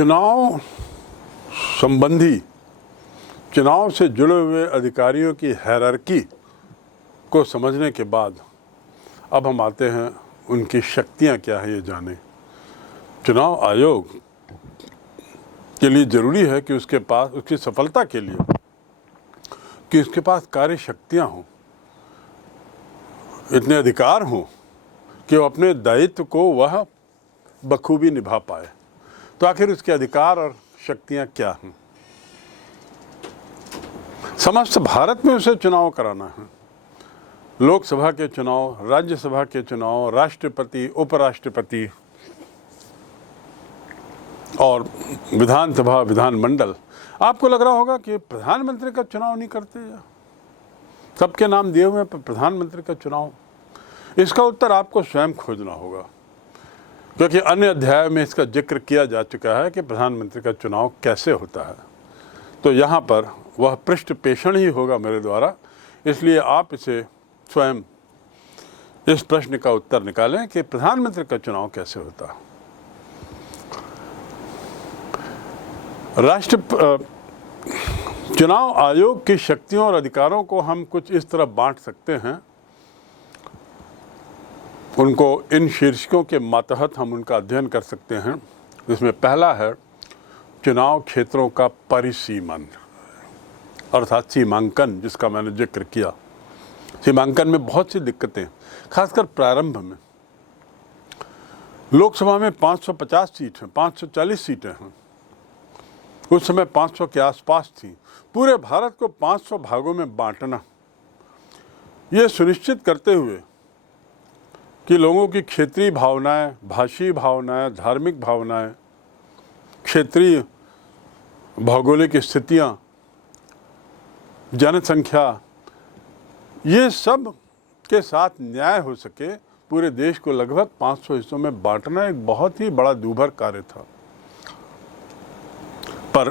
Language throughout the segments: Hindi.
चुनाव संबंधी, चुनाव से जुड़े हुए अधिकारियों की हायरार्की को समझने के बाद अब हम आते हैं उनकी शक्तियां क्या है ये जाने। चुनाव आयोग के लिए ज़रूरी है कि उसके पास, उसकी सफलता के लिए, कि उसके पास कार्य शक्तियाँ हों, इतने अधिकार हों कि वो अपने दायित्व को वह बखूबी निभा पाए। तो आखिर उसके अधिकार और शक्तियाँ क्या हैं? समस्त भारत में उसे चुनाव कराना है। लोकसभा के चुनाव, राज्यसभा के चुनाव, राष्ट्रपति, उपराष्ट्रपति और विधानसभा, विधानमंडल। आपको लग रहा होगा कि प्रधानमंत्री का चुनाव नहीं करते, या सबके नाम दिए हुए हैं पर प्रधानमंत्री का चुनाव? इसका उत्तर आपको स्वयं खोजना होगा, क्योंकि अन्य अध्याय में इसका जिक्र किया जा चुका है कि प्रधानमंत्री का चुनाव कैसे होता है। तो यहाँ पर वह पृष्ठ पेषण ही होगा मेरे द्वारा, इसलिए आप इसे स्वयं इस प्रश्न का उत्तर निकालें कि प्रधानमंत्री का चुनाव कैसे होता है। चुनाव आयोग की शक्तियों और अधिकारों को हम कुछ इस तरह बांट सकते हैं, उनको इन शीर्षकों के मातहत हम उनका अध्ययन कर सकते हैं। जिसमें पहला है चुनाव क्षेत्रों का परिसीमन, अर्थात सीमांकन, जिसका मैंने जिक्र किया। सीमांकन में बहुत सी दिक्कतें, खासकर प्रारंभ में। लोकसभा में 550 सीट हैं, 540 सीटें हैं, उस समय 500 के आसपास थी। पूरे भारत को 500 भागों में बांटना, ये सुनिश्चित करते हुए कि लोगों की क्षेत्रीय भावनाएं, भाषीय भावनाएं, धार्मिक भावनाएं, क्षेत्रीय भौगोलिक स्थितियां, जनसंख्या, ये सब के साथ न्याय हो सके, पूरे देश को लगभग 500 हिस्सों में बांटना एक बहुत ही बड़ा दूभर कार्य था। पर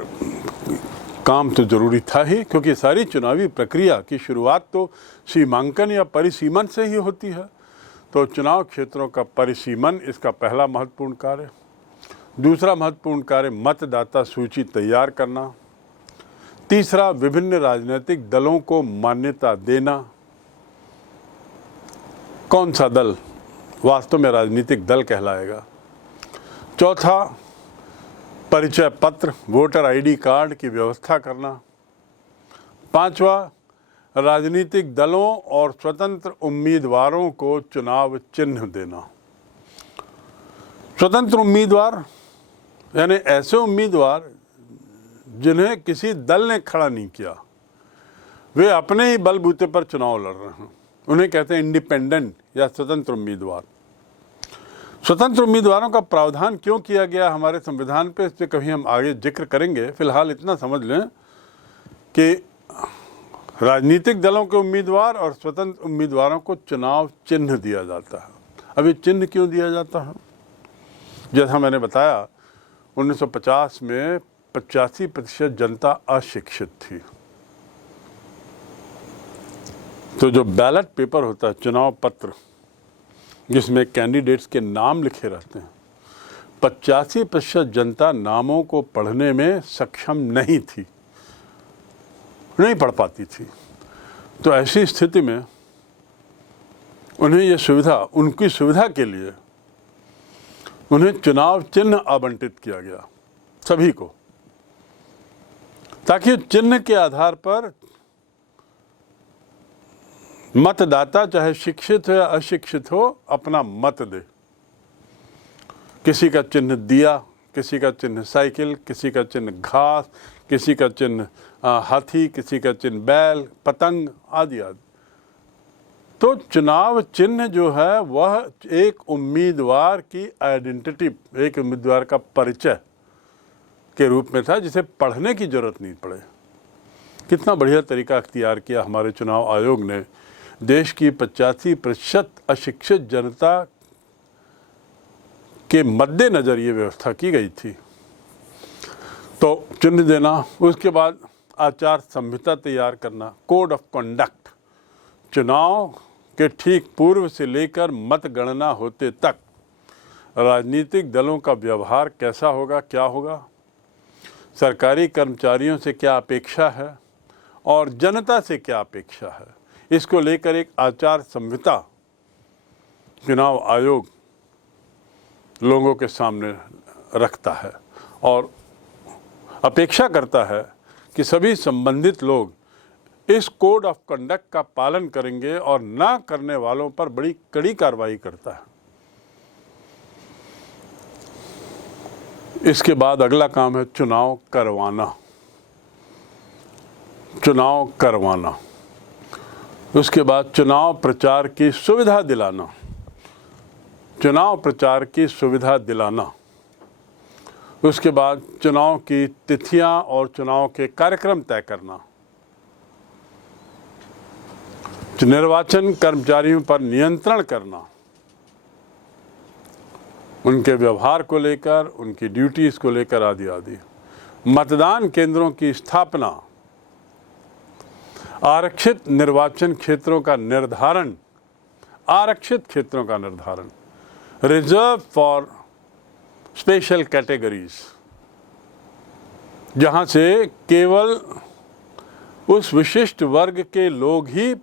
काम तो जरूरी था ही, क्योंकि सारी चुनावी प्रक्रिया की शुरुआत तो सीमांकन या परिसीमन से ही होती है। तो चुनाव क्षेत्रों का परिसीमन इसका पहला महत्वपूर्ण कार्य। दूसरा महत्वपूर्ण कार्य मतदाता सूची तैयार करना। तीसरा विभिन्न राजनीतिक दलों को मान्यता देना। कौन सा दल वास्तव में राजनीतिक दल कहलाएगा। चौथा परिचय पत्र, वोटर आईडी कार्ड की व्यवस्था करना। पांचवा राजनीतिक दलों और स्वतंत्र उम्मीदवारों को चुनाव चिन्ह देना। स्वतंत्र उम्मीदवार यानी ऐसे उम्मीदवार जिन्हें किसी दल ने खड़ा नहीं किया, वे अपने ही बलबूते पर चुनाव लड़ रहे हैं, उन्हें कहते हैं इंडिपेंडेंट या स्वतंत्र उम्मीदवार। स्वतंत्र उम्मीदवारों का प्रावधान क्यों किया गया हमारे संविधान पे, इस पर कभी हम आगे जिक्र करेंगे। फिलहाल इतना समझ लें कि राजनीतिक दलों के उम्मीदवार और स्वतंत्र उम्मीदवारों को चुनाव चिन्ह दिया जाता है। अभी चिन्ह क्यों दिया जाता है? जैसा मैंने बताया, 1950 में 85% जनता अशिक्षित थी। तो जो बैलेट पेपर होता है, चुनाव पत्र, जिसमें कैंडिडेट्स के नाम लिखे रहते हैं, 85% जनता नामों को पढ़ने में सक्षम नहीं थी, नहीं पढ़ पाती थी। तो ऐसी स्थिति में उन्हें यह सुविधा, उनकी सुविधा के लिए उन्हें चुनाव चिन्ह आवंटित किया गया सभी को, ताकि चिन्ह के आधार पर मतदाता चाहे शिक्षित हो या अशिक्षित हो अपना मत दे। किसी का चिन्ह दिया, किसी का चिन्ह साइकिल, किसी का चिन्ह घास, किसी का चिन्ह हाथी, किसी का चिन्ह बैल, पतंग आदि आदि। तो चुनाव चिन्ह जो है वह एक उम्मीदवार की आइडेंटिटी, एक उम्मीदवार का परिचय के रूप में था, जिसे पढ़ने की जरूरत नहीं पड़े। कितना बढ़िया तरीका अख्तियार किया हमारे चुनाव आयोग ने। देश की 85% अशिक्षित जनता के मद्देनजर ये व्यवस्था की गई थी। तो चिन्ह देना, उसके बाद आचार संहिता तैयार करना, कोड ऑफ कंडक्ट, चुनाव के ठीक पूर्व से लेकर मतगणना होते तक राजनीतिक दलों का व्यवहार कैसा होगा, क्या होगा, सरकारी कर्मचारियों से क्या अपेक्षा है और जनता से क्या अपेक्षा है, इसको लेकर एक आचार संहिता चुनाव आयोग लोगों के सामने रखता है और अपेक्षा करता है कि सभी संबंधित लोग इस कोड ऑफ कंडक्ट का पालन करेंगे और ना करने वालों पर बड़ी कड़ी कार्रवाई करता है। इसके बाद अगला काम है चुनाव करवाना। चुनाव करवाना, उसके बाद चुनाव प्रचार की सुविधा दिलाना। चुनाव प्रचार की सुविधा दिलाना, उसके बाद चुनाव की तिथियां और चुनाव के कार्यक्रम तय करना। निर्वाचन कर्मचारियों पर नियंत्रण करना, उनके व्यवहार को लेकर, उनकी ड्यूटीज को लेकर आदि आदि। मतदान केंद्रों की स्थापना, आरक्षित निर्वाचन क्षेत्रों का निर्धारण, आरक्षित क्षेत्रों का निर्धारण, रिजर्व फॉर स्पेशल कैटेगरीज, जहां से केवल उस विशिष्ट वर्ग के लोग ही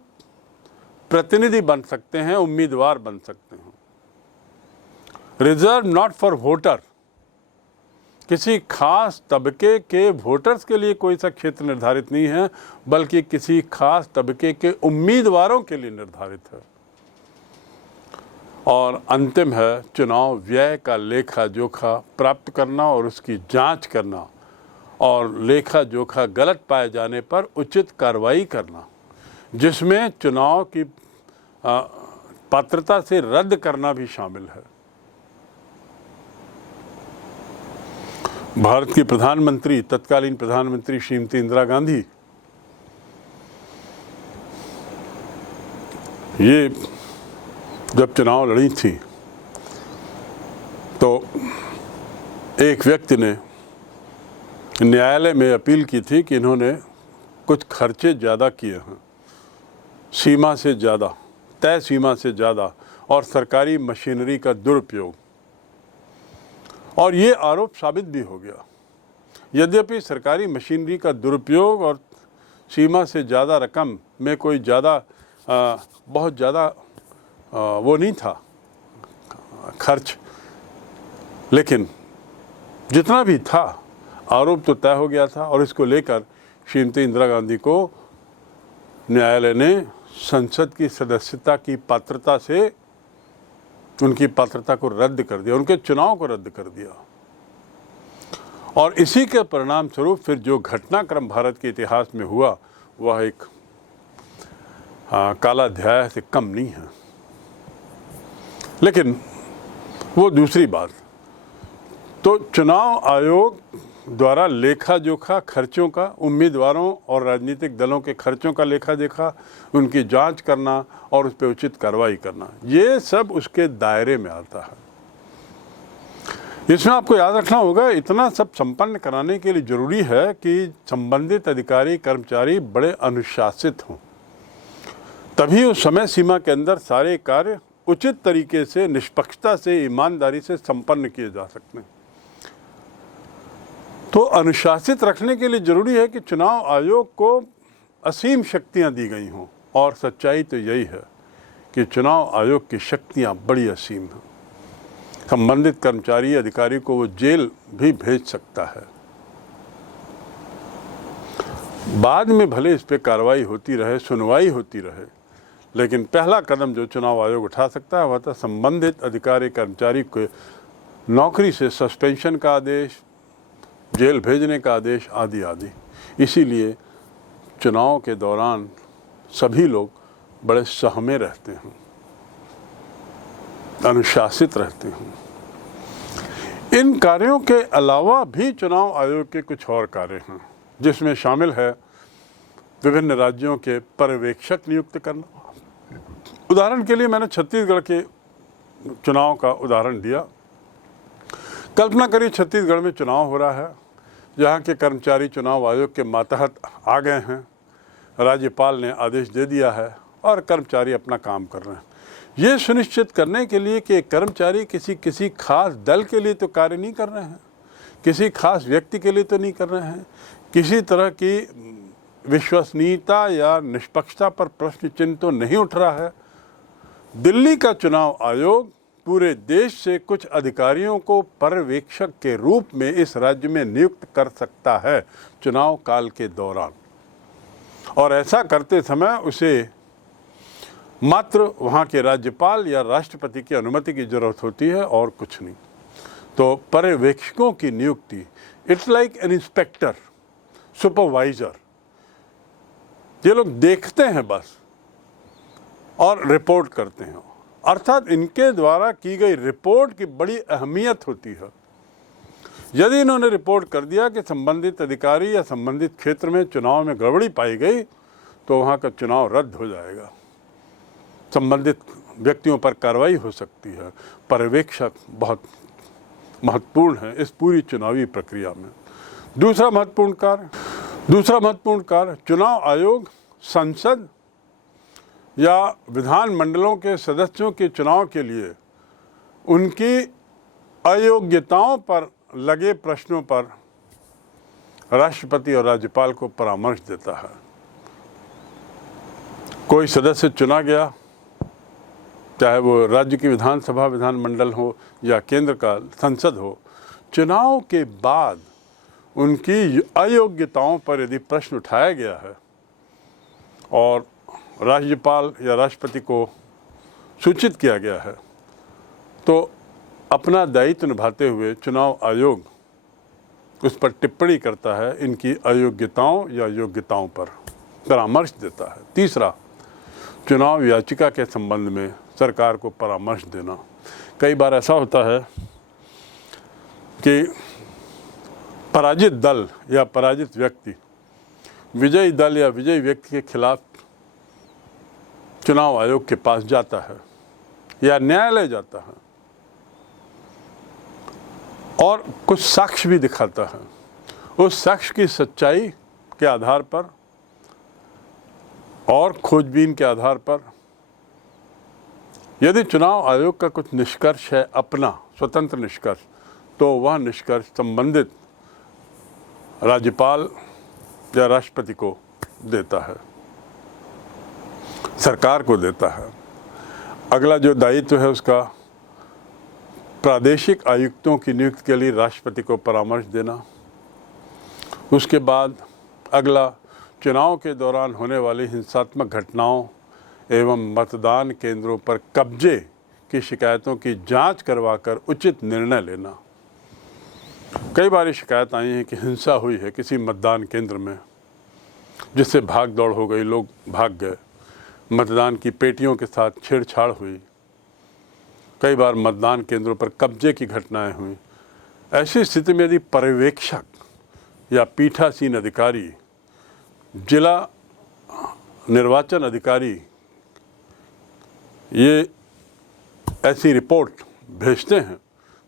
प्रतिनिधि बन सकते हैं, उम्मीदवार बन सकते हैं। रिजर्व नॉट फॉर वोटर, किसी खास तबके के वोटर्स के लिए कोई सा क्षेत्र निर्धारित नहीं है, बल्कि किसी खास तबके के उम्मीदवारों के लिए निर्धारित है। और अंतिम है चुनाव व्यय का लेखा जोखा प्राप्त करना और उसकी जांच करना, और लेखा जोखा गलत पाए जाने पर उचित कार्रवाई करना, जिसमें चुनाव की पात्रता से रद्द करना भी शामिल है। भारत की प्रधानमंत्री, तत्कालीन प्रधानमंत्री श्रीमती इंदिरा गांधी, ये जब चुनाव लड़ी थी तो एक व्यक्ति ने न्यायालय में अपील की थी कि इन्होंने कुछ खर्चे ज़्यादा किए हैं, सीमा से ज़्यादा, तय सीमा से ज़्यादा, और सरकारी मशीनरी का दुरुपयोग। और ये आरोप साबित भी हो गया। यद्यपि सरकारी मशीनरी का दुरुपयोग और सीमा से ज़्यादा रकम में कोई ज़्यादा बहुत ज़्यादा वो नहीं था खर्च, लेकिन जितना भी था आरोप तो तय हो गया था। और इसको लेकर श्रीमती इंदिरा गांधी को न्यायालय ने संसद की सदस्यता की पात्रता से, उनकी पात्रता को रद्द कर दिया, उनके चुनाव को रद्द कर दिया। और इसी के परिणाम स्वरूप फिर जो घटनाक्रम भारत के इतिहास में हुआ वह एक काला अध्याय से कम नहीं है। लेकिन वो दूसरी बात। तो चुनाव आयोग द्वारा लेखा जोखा खर्चों का, उम्मीदवारों और राजनीतिक दलों के खर्चों का लेखा जोखा, उनकी जांच करना और उस पर उचित कार्रवाई करना, ये सब उसके दायरे में आता है। इसमें आपको याद रखना होगा, इतना सब संपन्न कराने के लिए जरूरी है कि संबंधित अधिकारी कर्मचारी बड़े अनुशासित हों, तभी उस समय सीमा के अंदर सारे कार्य उचित तरीके से, निष्पक्षता से, ईमानदारी से संपन्न किए जा सकते हैं। तो अनुशासित रखने के लिए जरूरी है कि चुनाव आयोग को असीम शक्तियां दी गई हों, और सच्चाई तो यही है कि चुनाव आयोग की शक्तियां बड़ी असीम हैं। संबंधित कर्मचारी अधिकारी को वो जेल भी भेज सकता है। बाद में भले इस पे कार्रवाई होती रहे, सुनवाई होती रहे, लेकिन पहला कदम जो चुनाव आयोग उठा सकता है वह था संबंधित अधिकारी कर्मचारी को नौकरी से सस्पेंशन का आदेश, जेल भेजने का आदेश आदि आदि। इसीलिए चुनाव के दौरान सभी लोग बड़े सहमे रहते हैं, अनुशासित रहते हैं। इन कार्यों के अलावा भी चुनाव आयोग के कुछ और कार्य हैं, जिसमें शामिल है विभिन्न राज्यों के पर्यवेक्षक नियुक्त करना। उदाहरण के लिए मैंने छत्तीसगढ़ के चुनाव का उदाहरण दिया। कल्पना करिए छत्तीसगढ़ में चुनाव हो रहा है, जहाँ के कर्मचारी चुनाव आयोग के मातहत आ गए हैं, राज्यपाल ने आदेश दे दिया है और कर्मचारी अपना काम कर रहे हैं। ये सुनिश्चित करने के लिए कि कर्मचारी किसी खास दल के लिए तो कार्य नहीं कर रहे हैं, किसी खास व्यक्ति के लिए तो नहीं कर रहे हैं, किसी तरह की विश्वसनीयता या निष्पक्षता पर प्रश्न चिन्ह तो नहीं उठ रहा है। दिल्ली का चुनाव आयोग पूरे देश से कुछ अधिकारियों को पर्यवेक्षक के रूप में इस राज्य में नियुक्त कर सकता है चुनाव काल के दौरान, और ऐसा करते समय उसे मात्र वहाँ के राज्यपाल या राष्ट्रपति की अनुमति की जरूरत होती है और कुछ नहीं। तो पर्यवेक्षकों की नियुक्ति, it's like an inspector, supervisor, ये लोग देखते हैं बस और रिपोर्ट करते हैं, अर्थात इनके द्वारा की गई रिपोर्ट की बड़ी अहमियत होती है। यदि इन्होंने रिपोर्ट कर दिया कि संबंधित अधिकारी या संबंधित क्षेत्र में चुनाव में गड़बड़ी पाई गई तो वहाँ का चुनाव रद्द हो जाएगा, संबंधित व्यक्तियों पर कार्रवाई हो सकती है। पर्यवेक्षक बहुत महत्वपूर्ण है इस पूरी चुनावी प्रक्रिया में। दूसरा महत्वपूर्ण कार्य, चुनाव आयोग संसद या विधान मंडलों के सदस्यों के चुनाव के लिए उनकी अयोग्यताओं पर लगे प्रश्नों पर राष्ट्रपति और राज्यपाल को परामर्श देता है। कोई सदस्य चुना गया, चाहे वो राज्य की विधानसभा विधानमंडल हो या केंद्र का संसद हो, चुनाव के बाद उनकी अयोग्यताओं पर यदि प्रश्न उठाया गया है और राज्यपाल या राष्ट्रपति को सूचित किया गया है तो अपना दायित्व निभाते हुए चुनाव आयोग उस पर टिप्पणी करता है, इनकी अयोग्यताओं या योग्यताओं पर परामर्श देता है। तीसरा, चुनाव याचिका के संबंध में सरकार को परामर्श देना। कई बार ऐसा होता है कि पराजित दल या पराजित व्यक्ति विजयी दल या विजयी व्यक्ति के खिलाफ चुनाव आयोग के पास जाता है या न्यायालय जाता है और कुछ साक्ष्य भी दिखाता है। उस साक्ष्य की सच्चाई के आधार पर और खोजबीन के आधार पर यदि चुनाव आयोग का कुछ निष्कर्ष है, अपना स्वतंत्र निष्कर्ष, तो वह निष्कर्ष संबंधित राज्यपाल या राष्ट्रपति को देता है, सरकार को देता है। अगला जो दायित्व है उसका प्रादेशिक आयुक्तों की नियुक्ति के लिए राष्ट्रपति को परामर्श देना। उसके बाद अगला, चुनाव के दौरान होने वाली हिंसात्मक घटनाओं एवं मतदान केंद्रों पर कब्जे की शिकायतों की जांच करवाकर उचित निर्णय लेना। कई बार शिकायत आई है कि हिंसा हुई है किसी मतदान केंद्र में, जिससे भाग दौड़ हो गई, लोग भाग गए, मतदान की पेटियों के साथ छेड़छाड़ हुई, कई बार मतदान केंद्रों पर कब्जे की घटनाएं हुई। ऐसी स्थिति में यदि पर्यवेक्षक या पीठासीन अधिकारी, जिला निर्वाचन अधिकारी ये ऐसी रिपोर्ट भेजते हैं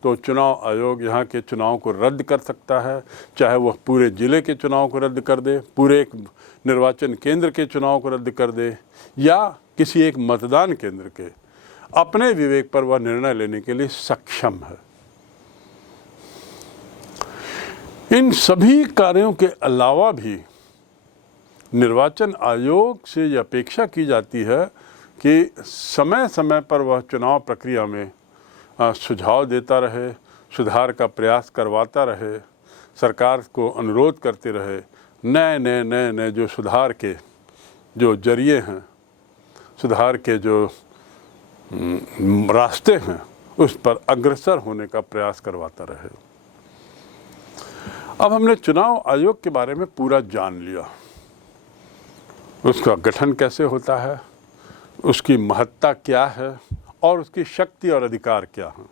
तो चुनाव आयोग यहाँ के चुनाव को रद्द कर सकता है, चाहे वह पूरे ज़िले के चुनाव को रद्द कर दे, पूरे एक निर्वाचन केंद्र के चुनाव को रद्द कर दे, या किसी एक मतदान केंद्र के। अपने विवेक पर वह निर्णय लेने के लिए सक्षम है। इन सभी कार्यों के अलावा भी निर्वाचन आयोग से यह अपेक्षा की जाती है कि समय समय पर वह चुनाव प्रक्रिया में सुझाव देता रहे, सुधार का प्रयास करवाता रहे, सरकार को अनुरोध करते रहे, नए जो सुधार के जो जरिए हैं, सुधार के जो रास्ते हैं, उस पर अग्रसर होने का प्रयास करवाता रहे। अब हमने चुनाव आयोग के बारे में पूरा जान लिया, उसका गठन कैसे होता है, उसकी महत्ता क्या है और उसकी शक्ति और अधिकार क्या हैं,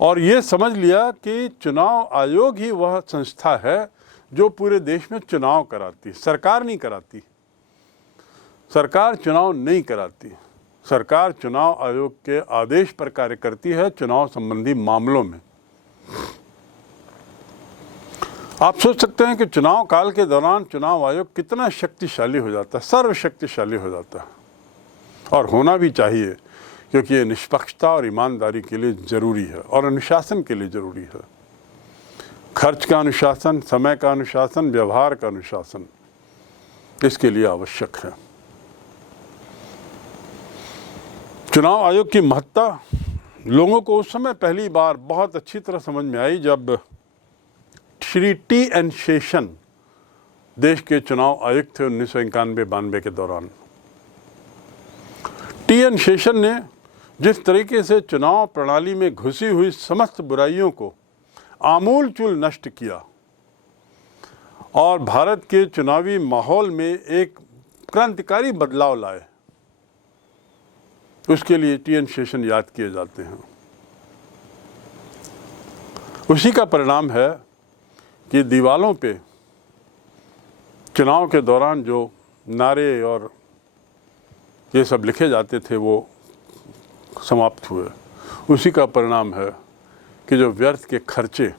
और ये समझ लिया कि चुनाव आयोग ही वह संस्था है जो पूरे देश में चुनाव कराती। सरकार नहीं कराती, सरकार चुनाव नहीं कराती, सरकार चुनाव आयोग के आदेश पर कार्य करती है चुनाव संबंधी मामलों में। आप सोच सकते हैं कि चुनाव काल के दौरान चुनाव आयोग कितना शक्तिशाली हो जाता है, सर्वशक्तिशाली हो जाता है, और होना भी चाहिए, क्योंकि ये निष्पक्षता और ईमानदारी के लिए ज़रूरी है और अनुशासन के लिए ज़रूरी है। खर्च का अनुशासन, समय का अनुशासन, व्यवहार का अनुशासन इसके लिए आवश्यक है। चुनाव आयोग की महत्ता लोगों को उस समय पहली बार बहुत अच्छी तरह समझ में आई जब श्री टी.एन. शेषन देश के चुनाव आयुक्त थे 1991-92 के दौरान। टी.एन. शेषन ने जिस तरीके से चुनाव प्रणाली में घुसी हुई समस्त बुराइयों को आमूलचूल नष्ट किया और भारत के चुनावी माहौल में एक क्रांतिकारी बदलाव लाए, उसके लिए टी.एन. शेषन याद किए जाते हैं। उसी का परिणाम है कि दीवालों पे चुनाव के दौरान जो नारे और ये सब लिखे जाते थे वो समाप्त हुए। उसी का परिणाम है कि जो व्यर्थ के खर्चे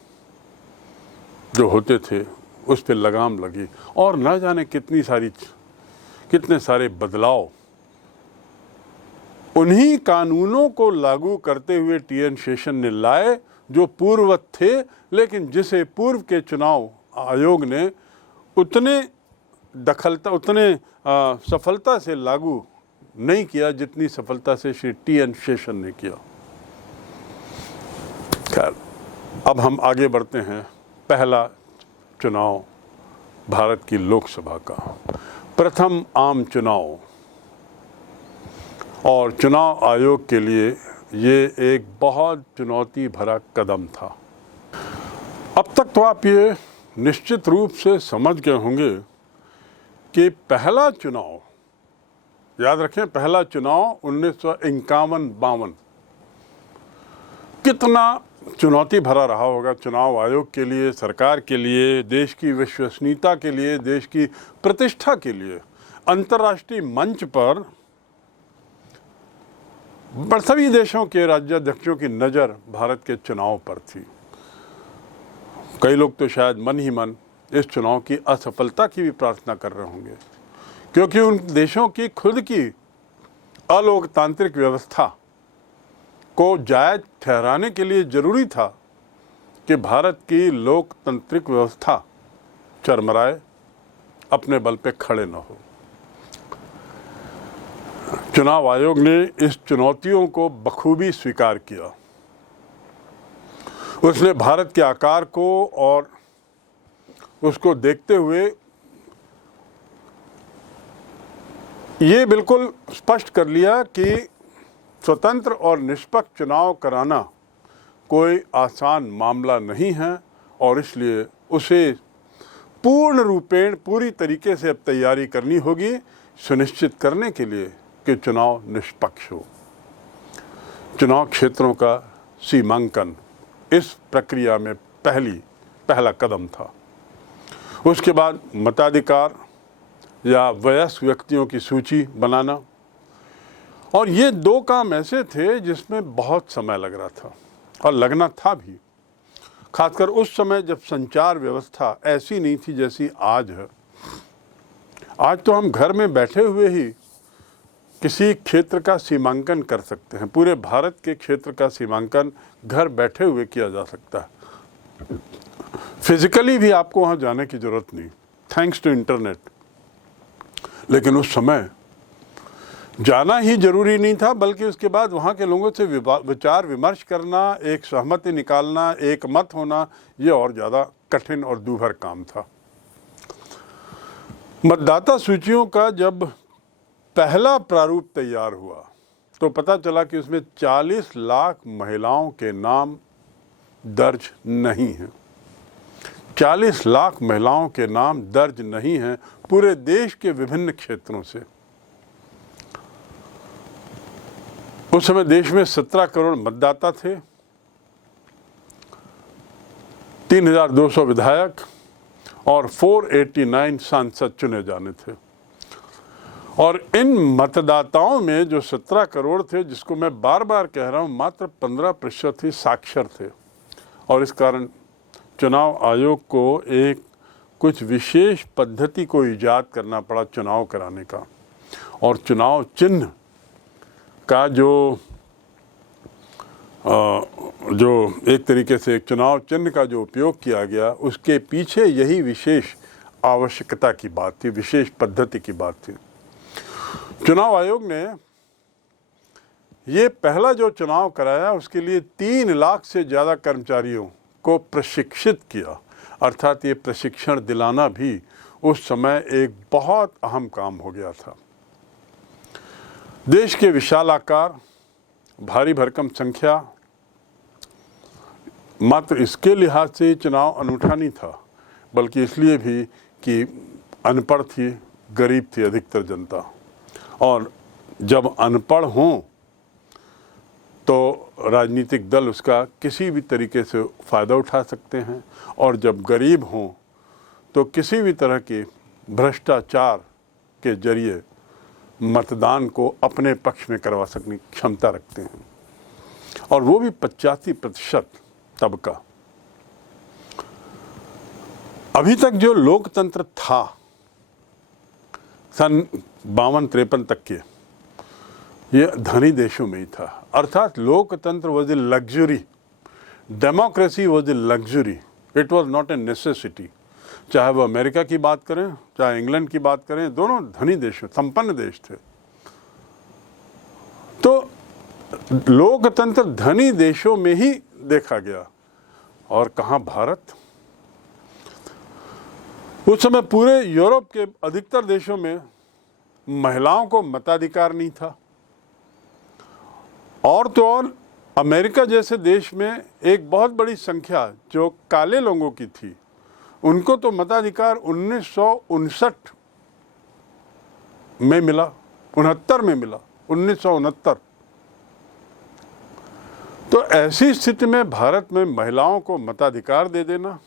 जो होते थे उस पे लगाम लगी और न जाने कितने सारे बदलाव उन्हीं कानूनों को लागू करते हुए टी.एन. शेषन ने लाए जो पूर्ववत थे, लेकिन जिसे पूर्व के चुनाव आयोग ने उतने सफलता से लागू नहीं किया जितनी सफलता से श्री टी.एन. शेषन ने किया। खैर, अब हम आगे बढ़ते हैं। पहला चुनाव भारत की लोकसभा का, प्रथम आम चुनाव, और चुनाव आयोग के लिए ये एक बहुत चुनौती भरा कदम था। अब तक तो आप ये निश्चित रूप से समझ गए होंगे कि पहला चुनाव, याद रखें, पहला चुनाव 1951-52 कितना चुनौती भरा रहा होगा चुनाव आयोग के लिए, सरकार के लिए, देश की विश्वसनीयता के लिए, देश की प्रतिष्ठा के लिए। अंतर्राष्ट्रीय मंच पर सभी देशों के राज्याध्यक्षों की नज़र भारत के चुनाव पर थी। कई लोग तो शायद मन ही मन इस चुनाव की असफलता की भी प्रार्थना कर रहे होंगे, क्योंकि उन देशों की खुद की अलोकतांत्रिक व्यवस्था को जायज ठहराने के लिए जरूरी था कि भारत की लोकतांत्रिक व्यवस्था चरमराए, अपने बल पे खड़े न हो। चुनाव आयोग ने इस चुनौतियों को बखूबी स्वीकार किया। उसने भारत के आकार को और उसको देखते हुए ये बिल्कुल स्पष्ट कर लिया कि स्वतंत्र और निष्पक्ष चुनाव कराना कोई आसान मामला नहीं है और इसलिए उसे पूर्ण रूपेण पूरी तरीके से अब तैयारी करनी होगी सुनिश्चित करने के लिए कि चुनाव निष्पक्ष हो। चुनाव क्षेत्रों का सीमांकन इस प्रक्रिया में पहला कदम था। उसके बाद मताधिकार या वयस्क व्यक्तियों की सूची बनाना, और ये दो काम ऐसे थे जिसमें बहुत समय लग रहा था और लगना था भी, खासकर उस समय जब संचार व्यवस्था ऐसी नहीं थी जैसी आज है। आज तो हम घर में बैठे हुए ही किसी क्षेत्र का सीमांकन कर सकते हैं। पूरे भारत के क्षेत्र का सीमांकन घर बैठे हुए किया जा सकता है। फिजिकली भी आपको वहाँ जाने की जरूरत नहीं, थैंक्स टू इंटरनेट। लेकिन उस समय जाना ही जरूरी नहीं था, बल्कि उसके बाद वहाँ के लोगों से विचार विमर्श करना, एक सहमति निकालना, एक मत होना, ये और ज़्यादा कठिन और दूभर काम था। मतदाता सूचियों का जब पहला प्रारूप तैयार हुआ तो पता चला कि उसमें 40 लाख महिलाओं के नाम दर्ज नहीं हैं। 40 लाख महिलाओं के नाम दर्ज नहीं हैं पूरे देश के विभिन्न क्षेत्रों से। उस समय देश में 17 करोड़ मतदाता थे, 3200 विधायक और 489 सांसद चुने जाने थे। और इन मतदाताओं में जो 17 करोड़ थे, जिसको मैं बार बार कह रहा हूँ, मात्र 15% ही साक्षर थे। और इस कारण चुनाव आयोग को एक कुछ विशेष पद्धति को ईजाद करना पड़ा चुनाव कराने का। और चुनाव चिन्ह का जो जो एक तरीके से एक चुनाव चिन्ह का जो उपयोग किया गया, उसके पीछे यही विशेष आवश्यकता की बात थी, विशेष पद्धति की बात थी। चुनाव आयोग ने ये पहला जो चुनाव कराया, उसके लिए 3 लाख से ज़्यादा कर्मचारियों को प्रशिक्षित किया। अर्थात ये प्रशिक्षण दिलाना भी उस समय एक बहुत अहम काम हो गया था। देश के विशाल आकार, भारी भरकम संख्या, मात्र इसके लिहाज से चुनाव अनूठा नहीं था, बल्कि इसलिए भी कि अनपढ़ थी, गरीब थी अधिकतर जनता, और जब अनपढ़ हों तो राजनीतिक दल उसका किसी भी तरीके से फ़ायदा उठा सकते हैं, और जब गरीब हों तो किसी भी तरह के भ्रष्टाचार के जरिए मतदान को अपने पक्ष में करवा सकने की क्षमता रखते हैं, और वो भी 85% तबका। अभी तक जो लोकतंत्र था सन 52-53 तक के, ये धनी देशों में ही था। अर्थात लोकतंत्र was a luxury, democracy was a luxury, it was not a necessity. चाहे वो अमेरिका की बात करें, चाहे इंग्लैंड की बात करें, दोनों धनी देश, संपन्न देश थे। तो लोकतंत्र धनी देशों में ही देखा गया, और कहाँ भारत। उस समय पूरे यूरोप के अधिकतर देशों में महिलाओं को मताधिकार नहीं था, और तो और अमेरिका जैसे देश में एक बहुत बड़ी संख्या जो काले लोगों की थी, उनको तो मताधिकार 1959 में मिला, 69 में मिला, 1969। तो ऐसी स्थिति में भारत में महिलाओं को मताधिकार दे देना,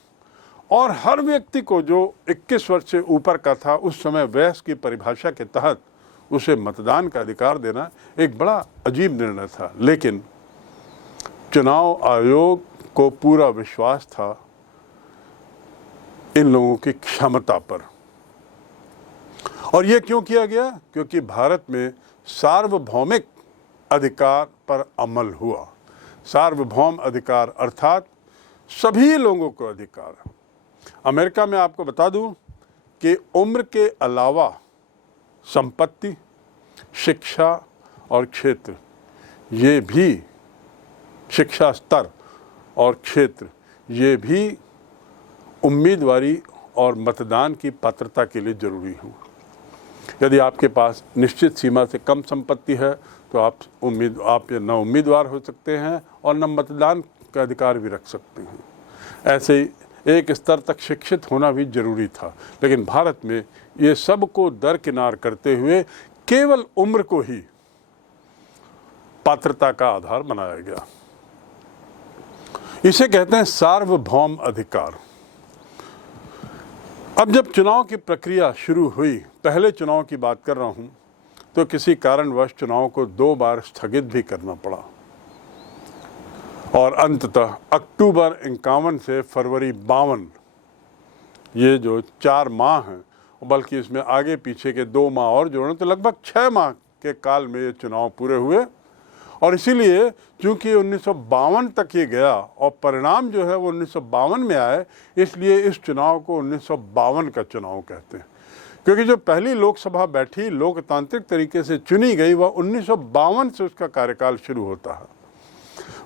और हर व्यक्ति को जो 21 वर्ष से ऊपर का था, उस समय वयस की परिभाषा के तहत उसे मतदान का अधिकार देना, एक बड़ा अजीब निर्णय था। लेकिन चुनाव आयोग को पूरा विश्वास था इन लोगों की क्षमता पर। और ये क्यों किया गया? क्योंकि भारत में सार्वभौमिक अधिकार पर अमल हुआ। सार्वभौम अधिकार अर्थात सभी लोगों को अधिकार। अमेरिका में आपको बता दूं कि उम्र के अलावा संपत्ति, शिक्षा और क्षेत्र, ये भी शिक्षा स्तर और क्षेत्र, ये भी उम्मीदवारी और मतदान की पात्रता के लिए जरूरी हो। यदि आपके पास निश्चित सीमा से कम संपत्ति है तो आप न उम्मीदवार हो सकते हैं और न मतदान का अधिकार भी रख सकते हैं। ऐसे ही एक स्तर तक शिक्षित होना भी जरूरी था। लेकिन भारत में ये सब को दरकिनार करते हुए केवल उम्र को ही पात्रता का आधार बनाया गया। इसे कहते हैं सार्वभौम अधिकार। अब जब चुनाव की प्रक्रिया शुरू हुई, पहले चुनाव की बात कर रहा हूं, तो किसी कारणवश चुनाव को 2 बार स्थगित भी करना पड़ा, और अंततः अक्टूबर 51 से फरवरी 52, ये जो 4 माह हैं, बल्कि इसमें आगे पीछे के 2 माह और जोड़ें तो लगभग 6 माह के काल में ये चुनाव पूरे हुए। और इसीलिए चूंकि 1952 तक ये गया और परिणाम जो है वो 1952 में आए, इसलिए इस चुनाव को 1952 का चुनाव कहते हैं। क्योंकि जो पहली लोकसभा बैठी, लोकतांत्रिक तरीके से चुनी गई, वह 1952 से उसका कार्यकाल शुरू होता है।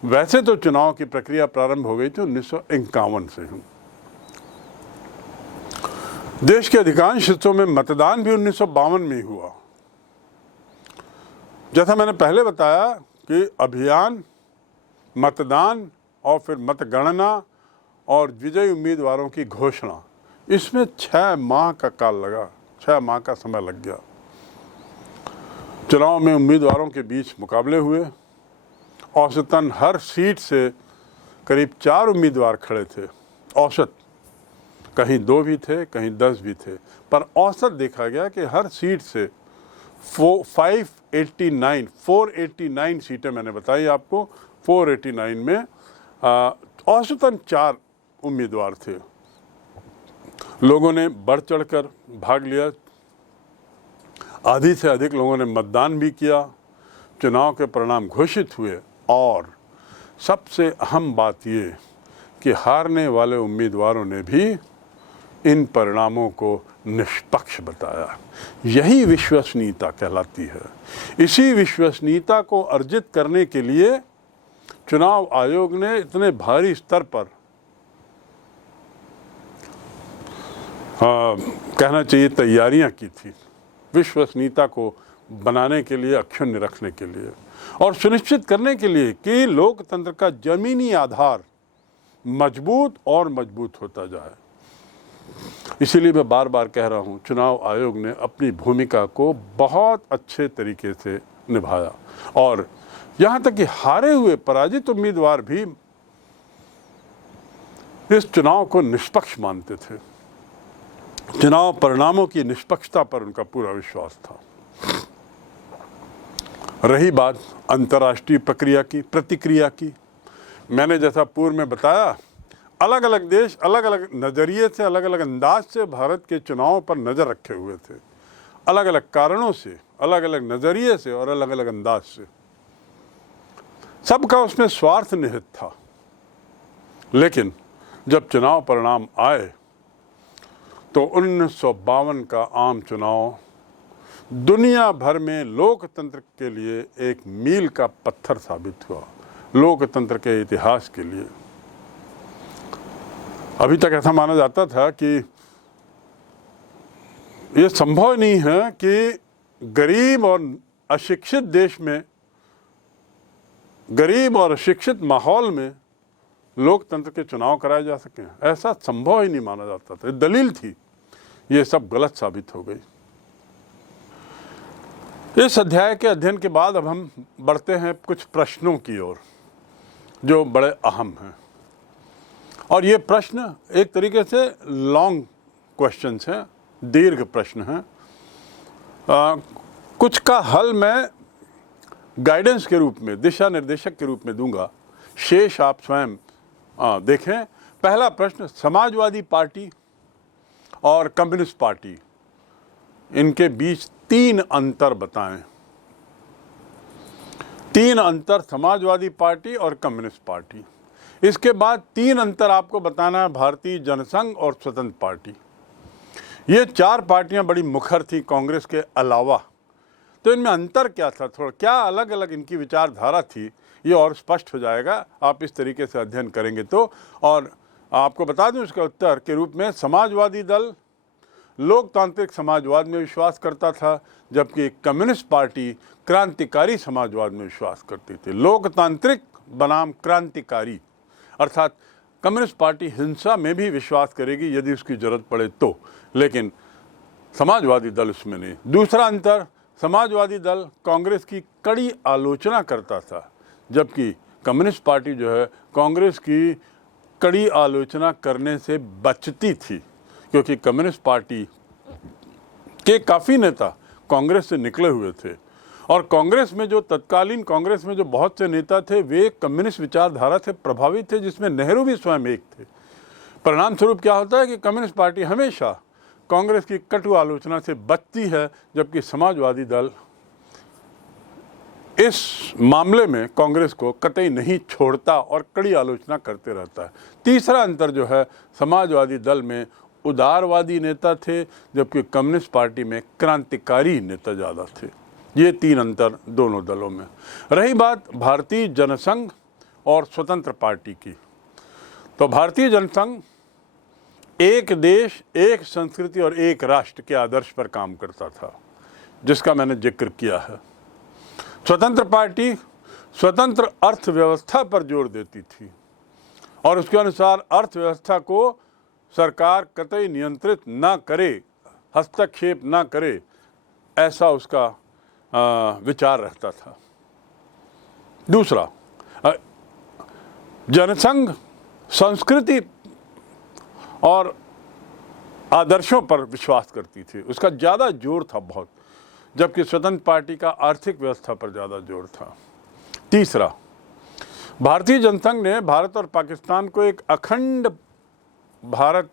वैसे तो चुनाव की प्रक्रिया प्रारंभ हो गई थी 1951 से। देश के अधिकांश हिस्सों में मतदान भी 1952 में ही हुआ। जैसा मैंने पहले बताया कि अभियान, मतदान और फिर मतगणना और विजयी उम्मीदवारों की घोषणा, इसमें 6 माह का काल लगा, 6 माह का समय लग गया। चुनाव में उम्मीदवारों के बीच मुकाबले हुए। औसतन हर सीट से करीब 4 उम्मीदवार खड़े थे। औसत, कहीं 2 भी थे, कहीं 10 भी थे, पर औसत देखा गया कि हर सीट से 489 सीटें मैंने बताई आपको। 489 में औसतन 4 उम्मीदवार थे। लोगों ने बढ़ चढ़कर भाग लिया। आधी से अधिक लोगों ने मतदान भी किया। चुनाव के परिणाम घोषित हुए और सबसे अहम बात ये कि हारने वाले उम्मीदवारों ने भी इन परिणामों को निष्पक्ष बताया। यही विश्वसनीयता कहलाती है। इसी विश्वसनीयता को अर्जित करने के लिए चुनाव आयोग ने इतने भारी स्तर पर कहना चाहिए तैयारियां की थी, विश्वसनीयता को बनाने के लिए, अक्षुण्ण रखने के लिए और सुनिश्चित करने के लिए कि लोकतंत्र का जमीनी आधार मजबूत और मजबूत होता जाए। इसीलिए मैं बार बार कह रहा हूं, चुनाव आयोग ने अपनी भूमिका को बहुत अच्छे तरीके से निभाया और यहां तक कि हारे हुए पराजित उम्मीदवार भी इस चुनाव को निष्पक्ष मानते थे। चुनाव परिणामों की निष्पक्षता पर उनका पूरा विश्वास था। रही बात अंतर्राष्ट्रीय प्रतिक्रिया की, मैंने जैसा पूर्व में बताया, अलग अलग देश अलग अलग नज़रिए से, अलग अलग अंदाज से भारत के चुनाव पर नज़र रखे हुए थे, अलग अलग कारणों से, अलग अलग नज़रिए से और अलग अलग अंदाज से। सबका उसमें स्वार्थ निहित था। लेकिन जब चुनाव परिणाम आए तो 1952 का आम चुनाव दुनिया भर में लोकतंत्र के लिए एक मील का पत्थर साबित हुआ, लोकतंत्र के इतिहास के लिए। अभी तक ऐसा माना जाता था कि यह संभव नहीं है कि गरीब और अशिक्षित देश में, गरीब और अशिक्षित माहौल में लोकतंत्र के चुनाव कराए जा सकें। ऐसा संभव ही नहीं माना जाता था, दलील थी। ये सब गलत साबित हो गई। इस अध्याय के अध्ययन के बाद अब हम बढ़ते हैं कुछ प्रश्नों की ओर जो बड़े अहम हैं, और ये प्रश्न एक तरीके से लॉन्ग क्वेश्चंस हैं, दीर्घ प्रश्न हैं। कुछ का हल मैं गाइडेंस के रूप में, दिशा निर्देशक के रूप में दूंगा, शेष आप स्वयं देखें। पहला प्रश्न, समाजवादी पार्टी और कम्युनिस्ट पार्टी, इनके बीच 3 अंतर बताएं। 3 अंतर समाजवादी पार्टी और कम्युनिस्ट पार्टी। इसके बाद 3 अंतर आपको बताना है भारतीय जनसंघ और स्वतंत्र पार्टी। ये 4 पार्टियां बड़ी मुखर थी कांग्रेस के अलावा, तो इनमें अंतर क्या था, थोड़ा क्या अलग अलग इनकी विचारधारा थी, ये और स्पष्ट हो जाएगा आप इस तरीके से अध्ययन करेंगे तो। और आपको बता दूं इसका उत्तर के रूप में, समाजवादी दल लोकतांत्रिक समाजवाद में विश्वास करता था, जबकि कम्युनिस्ट पार्टी क्रांतिकारी समाजवाद में विश्वास करती थी। लोकतांत्रिक बनाम क्रांतिकारी, अर्थात कम्युनिस्ट पार्टी हिंसा में भी विश्वास करेगी यदि उसकी जरूरत पड़े तो, लेकिन समाजवादी दल उसमें नहीं। दूसरा अंतर, समाजवादी दल कांग्रेस की कड़ी आलोचना करता था, जबकि कम्युनिस्ट पार्टी जो है कांग्रेस की कड़ी आलोचना करने से बचती थी, क्योंकि कम्युनिस्ट पार्टी के काफ़ी नेता कांग्रेस से निकले हुए थे और कांग्रेस में जो तत्कालीन कांग्रेस में जो बहुत से नेता थे वे कम्युनिस्ट विचारधारा से प्रभावित थे, जिसमें नेहरू भी स्वयं एक थे। परिणाम स्वरूप क्या होता है कि कम्युनिस्ट पार्टी हमेशा कांग्रेस की कटु आलोचना से बचती है, जबकि समाजवादी दल इस मामले में कांग्रेस को कतई नहीं छोड़ता और कड़ी आलोचना करते रहता है। तीसरा अंतर जो है, समाजवादी दल में उदारवादी नेता थे, जबकि कम्युनिस्ट पार्टी में क्रांतिकारी नेता ज़्यादा थे। ये 3 अंतर दोनों दलों में। रही बात भारतीय जनसंघ और स्वतंत्र पार्टी की, तो भारतीय जनसंघ एक देश, एक संस्कृति और एक राष्ट्र के आदर्श पर काम करता था, जिसका मैंने जिक्र किया है। स्वतंत्र पार्टी स्वतंत्र अर्थव्यवस्था पर जोर देती थी और उसके अनुसार अर्थव्यवस्था को सरकार कतई नियंत्रित ना करे, हस्तक्षेप ना करे, ऐसा उसका विचार रहता था। दूसरा, जनसंघ संस्कृति और आदर्शों पर विश्वास करती थी, उसका ज़्यादा जोर था बहुत, जबकि स्वतंत्र पार्टी का आर्थिक व्यवस्था पर ज़्यादा जोर था। तीसरा, भारतीय जनसंघ ने भारत और पाकिस्तान को एक अखंड भारत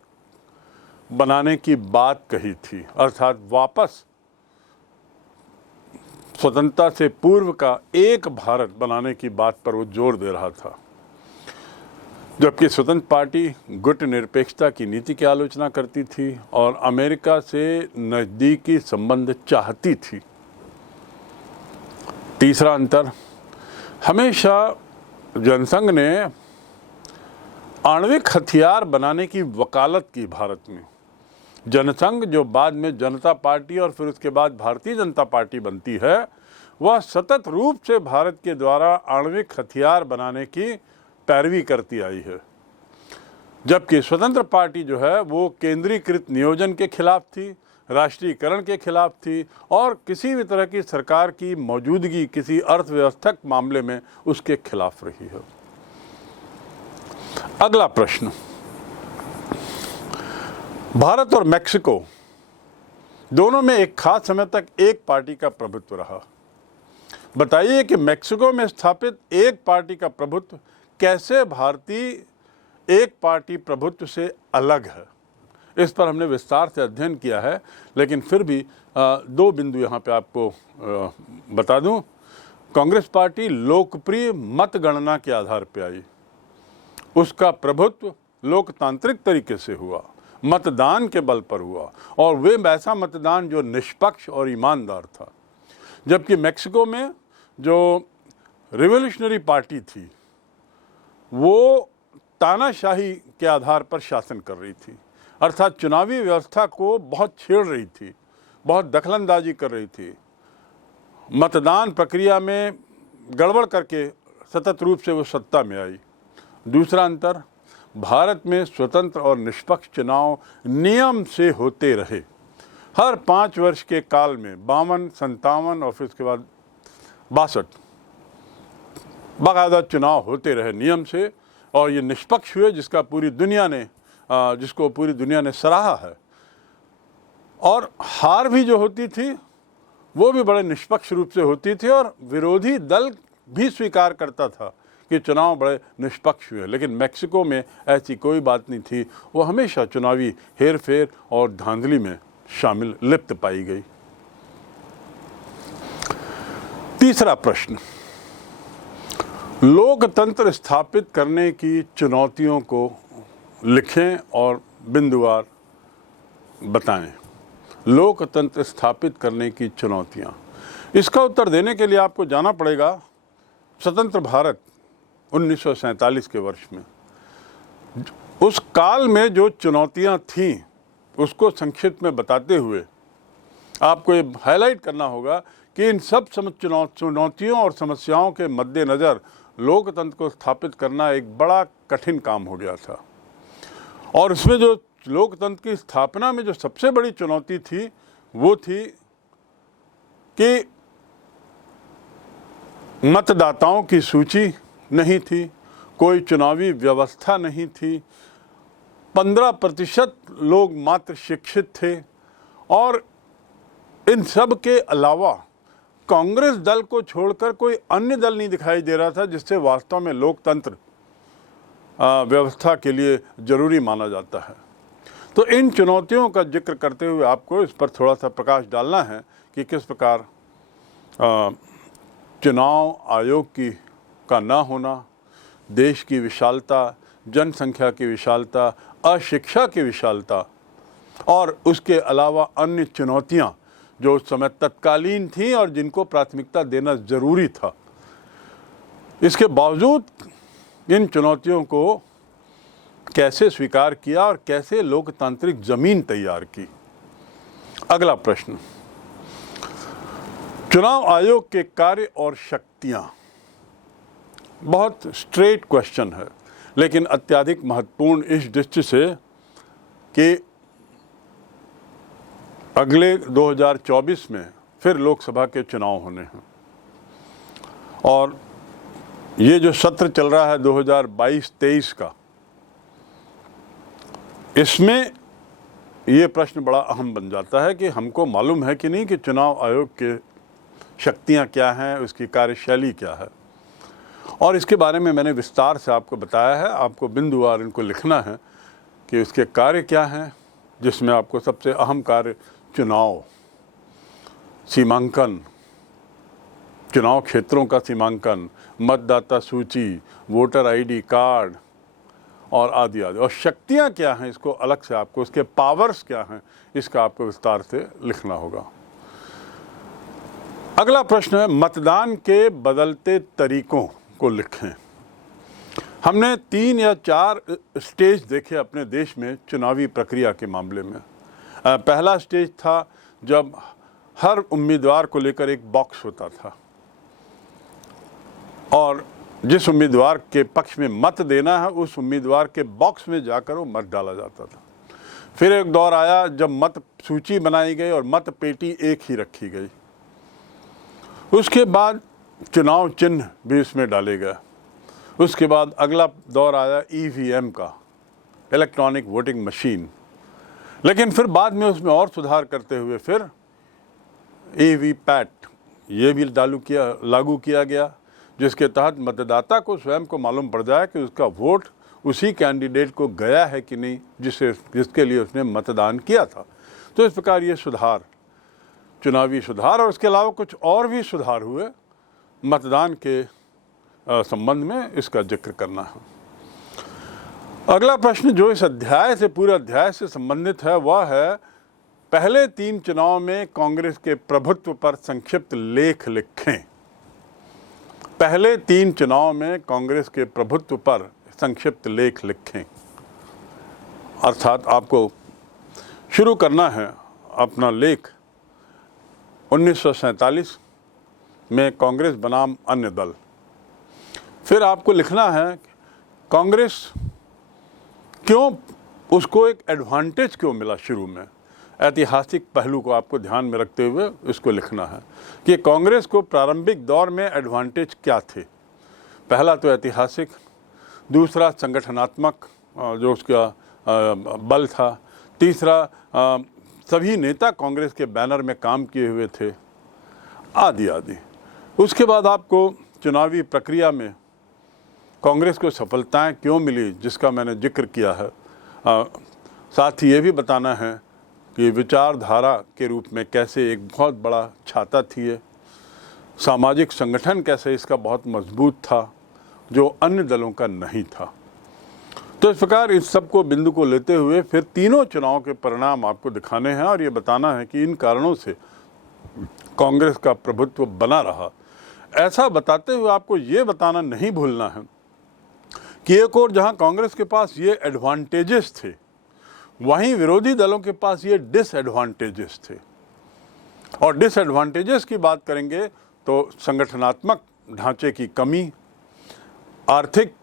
बनाने की बात कही थी, अर्थात वापस स्वतंत्रता से पूर्व का एक भारत बनाने की बात पर वो जोर दे रहा था। जबकि स्वतंत्र पार्टी गुट निरपेक्षता की नीति की आलोचना करती थी और अमेरिका से नज़दीकी संबंध चाहती थी। तीसरा अंतर, हमेशा जनसंघ ने आणविक हथियार बनाने की वकालत की भारत में। जनसंघ, जो बाद में जनता पार्टी और फिर उसके बाद भारतीय जनता पार्टी बनती है, वह सतत रूप से भारत के द्वारा आणविक हथियार बनाने की पैरवी करती आई है। जबकि स्वतंत्र पार्टी जो है वो केंद्रीकृत नियोजन के खिलाफ थी, राष्ट्रीयकरण के खिलाफ थी और किसी भी तरह की सरकार की मौजूदगी किसी अर्थव्यवस्था के मामले में उसके खिलाफ रही है। अगला प्रश्न, भारत और मेक्सिको दोनों में एक खास समय तक एक पार्टी का प्रभुत्व रहा। बताइए कि मेक्सिको में स्थापित एक पार्टी का प्रभुत्व कैसे भारतीय एक पार्टी प्रभुत्व से अलग है। इस पर हमने विस्तार से अध्ययन किया है, लेकिन फिर भी दो बिंदु यहाँ पे आपको बता दूं। कांग्रेस पार्टी लोकप्रिय मतगणना के आधार पर आई, उसका प्रभुत्व लोकतांत्रिक तरीके से हुआ, मतदान के बल पर हुआ और वे ऐसा मतदान जो निष्पक्ष और ईमानदार था। जबकि मेक्सिको में जो रिवॉल्यूशनरी पार्टी थी वो तानाशाही के आधार पर शासन कर रही थी, अर्थात चुनावी व्यवस्था को बहुत छेड़ रही थी, बहुत दखलंदाजी कर रही थी, मतदान प्रक्रिया में गड़बड़ करके सतत रूप से वो सत्ता में आई। दूसरा अंतर, भारत में स्वतंत्र और निष्पक्ष चुनाव नियम से होते रहे। हर 5 वर्ष के काल में 52, 57 और फिर उसके बाद 62 बाकायदा चुनाव होते रहे नियम से, और ये निष्पक्ष हुए, जिसको पूरी दुनिया ने सराहा है। और हार भी जो होती थी वो भी बड़े निष्पक्ष रूप से होती थी और विरोधी दल भी स्वीकार करता था कि चुनाव बड़े निष्पक्ष हुए। लेकिन मेक्सिको में ऐसी कोई बात नहीं थी, वो हमेशा चुनावी हेरफेर और धांधली में शामिल लिप्त पाई गई। तीसरा प्रश्न, लोकतंत्र स्थापित करने की चुनौतियों को लिखें और बिंदुवार बताएं। लोकतंत्र स्थापित करने की चुनौतियां, इसका उत्तर देने के लिए आपको जाना पड़ेगा स्वतंत्र भारत 1947 के वर्ष में। उस काल में जो चुनौतियां थीं उसको संक्षिप्त में बताते हुए आपको ये हाईलाइट करना होगा कि इन सब चुनौतियों और समस्याओं के मद्देनज़र लोकतंत्र को स्थापित करना एक बड़ा कठिन काम हो गया था। और उसमें जो लोकतंत्र की स्थापना में जो सबसे बड़ी चुनौती थी वो थी कि मतदाताओं की सूची नहीं थी, कोई चुनावी व्यवस्था नहीं थी, 15% लोग मात्र शिक्षित थे और इन सब के अलावा कांग्रेस दल को छोड़कर कोई अन्य दल नहीं दिखाई दे रहा था जिससे वास्तव में लोकतंत्र व्यवस्था के लिए जरूरी माना जाता है। तो इन चुनौतियों का जिक्र करते हुए आपको इस पर थोड़ा सा प्रकाश डालना है कि किस प्रकार चुनाव आयोग का ना होना, देश की विशालता, जनसंख्या की विशालता, अशिक्षा की विशालता और उसके अलावा अन्य चुनौतियां जो उस समय तत्कालीन थी और जिनको प्राथमिकता देना जरूरी था, इसके बावजूद इन चुनौतियों को कैसे स्वीकार किया और कैसे लोकतांत्रिक जमीन तैयार की। अगला प्रश्न, चुनाव आयोग के कार्य और शक्तियां। बहुत स्ट्रेट क्वेश्चन है, लेकिन अत्यधिक महत्वपूर्ण इस दृष्टि से कि अगले 2024 में फिर लोकसभा के चुनाव होने हैं और ये जो सत्र चल रहा है 2022-23 का, इसमें ये प्रश्न बड़ा अहम बन जाता है कि हमको मालूम है कि नहीं कि चुनाव आयोग के शक्तियां क्या हैं, उसकी कार्यशैली क्या है। और इसके बारे में मैंने विस्तार से आपको बताया है। आपको बिंदुवार इनको लिखना है कि उसके कार्य क्या हैं, जिसमें आपको सबसे अहम कार्य चुनाव, सीमांकन, चुनाव क्षेत्रों का सीमांकन, मतदाता सूची, वोटर आईडी कार्ड और आदि आदि। और शक्तियाँ क्या हैं, इसको अलग से आपको, उसके पावर्स क्या हैं, इसका आपको विस्तार से लिखना होगा। अगला प्रश्न है, मतदान के बदलते तरीकों को लिखें। हमने 3 या 4 स्टेज देखे अपने देश में चुनावी प्रक्रिया के मामले में। पहला स्टेज था जब हर उम्मीदवार को लेकर एक बॉक्स होता था और जिस उम्मीदवार के पक्ष में मत देना है उस उम्मीदवार के बॉक्स में जाकर वो मत डाला जाता था। फिर एक दौर आया जब मत सूची बनाई गई और मत पेटी एक ही रखी गई। उसके बाद चुनाव चिन्ह भी इसमें डाले गए। उसके बाद अगला दौर आया ईवीएम का, इलेक्ट्रॉनिक वोटिंग मशीन। लेकिन फिर बाद में उसमें और सुधार करते हुए फिर ईवीपैट ये भी लागू किया गया, जिसके तहत मतदाता को स्वयं को मालूम पड़ जाए कि उसका वोट उसी कैंडिडेट को गया है कि नहीं जिसके लिए उसने मतदान किया था। तो इस प्रकार ये सुधार, चुनावी सुधार, और इसके अलावा कुछ और भी सुधार हुए मतदान के संबंध में, इसका जिक्र करना है। अगला प्रश्न जो इस अध्याय से, पूरे अध्याय से संबंधित है, वह है पहले 3 चुनाव में कांग्रेस के प्रभुत्व पर संक्षिप्त लेख लिखें। पहले 3 चुनाव में कांग्रेस के प्रभुत्व पर संक्षिप्त लेख लिखें। अर्थात आपको शुरू करना है अपना लेख 1947 में कांग्रेस बनाम अन्य दल। फिर आपको लिखना है कांग्रेस क्यों, उसको एक एडवांटेज क्यों मिला शुरू में। ऐतिहासिक पहलू को आपको ध्यान में रखते हुए इसको लिखना है कि कांग्रेस को प्रारंभिक दौर में एडवांटेज क्या थे। पहला तो ऐतिहासिक, दूसरा संगठनात्मक जो उसका बल था, तीसरा सभी नेता कांग्रेस के बैनर में काम किए हुए थे, आदि आदि। उसके बाद आपको चुनावी प्रक्रिया में कांग्रेस को सफलताएं क्यों मिली जिसका मैंने जिक्र किया है। साथ ही ये भी बताना है कि विचारधारा के रूप में कैसे एक बहुत बड़ा छाता थी ये, सामाजिक संगठन कैसे इसका बहुत मजबूत था जो अन्य दलों का नहीं था। तो इस प्रकार इस सब को बिंदु को लेते हुए फिर तीनों चुनाव के परिणाम आपको दिखाने हैं और ये बताना है कि इन कारणों से कांग्रेस का प्रभुत्व बना रहा। ऐसा बताते हुए आपको ये बताना नहीं भूलना है कि एक और जहां कांग्रेस के पास ये एडवांटेजेस थे, वहीं विरोधी दलों के पास ये डिसएडवांटेजेस थे। और डिसएडवांटेजेस की बात करेंगे तो संगठनात्मक ढांचे की कमी, आर्थिक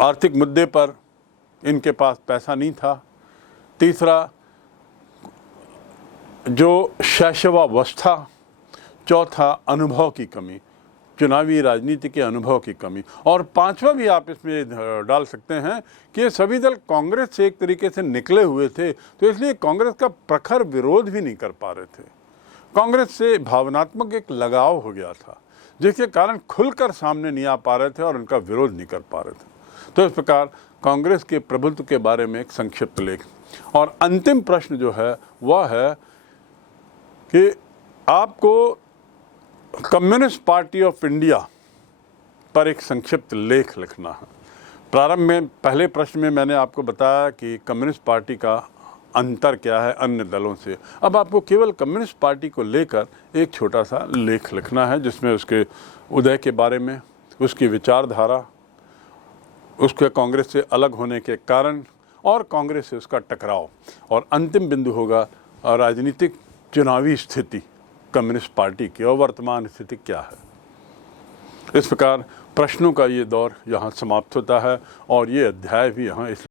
आर्थिक मुद्दे पर इनके पास पैसा नहीं था, तीसरा जो शैशवावस्था, चौथा अनुभव की कमी, चुनावी राजनीति के अनुभव की कमी, और पांचवा भी आप इसमें डाल सकते हैं कि ये सभी दल कांग्रेस से एक तरीके से निकले हुए थे, तो इसलिए कांग्रेस का प्रखर विरोध भी नहीं कर पा रहे थे। कांग्रेस से भावनात्मक एक लगाव हो गया था जिसके कारण खुलकर सामने नहीं आ पा रहे थे और उनका विरोध नहीं कर पा रहे थे। तो इस प्रकार कांग्रेस के प्रभुत्व के बारे में एक संक्षिप्त लेख। और अंतिम प्रश्न जो है वह है कि आपको कम्युनिस्ट पार्टी ऑफ इंडिया पर एक संक्षिप्त लेख लिखना है। प्रारंभ में पहले प्रश्न में मैंने आपको बताया कि कम्युनिस्ट पार्टी का अंतर क्या है अन्य दलों से। अब आपको केवल कम्युनिस्ट पार्टी को लेकर एक छोटा सा लेख लिखना है जिसमें उसके उदय के बारे में, उसकी विचारधारा, उसके कांग्रेस से अलग होने के कारण और कांग्रेस से उसका टकराव, और अंतिम बिंदु होगा राजनीतिक चुनावी स्थिति कम्युनिस्ट पार्टी की और वर्तमान स्थिति क्या है। इस प्रकार प्रश्नों का ये दौर यहाँ समाप्त होता है और ये अध्याय भी यहाँ इस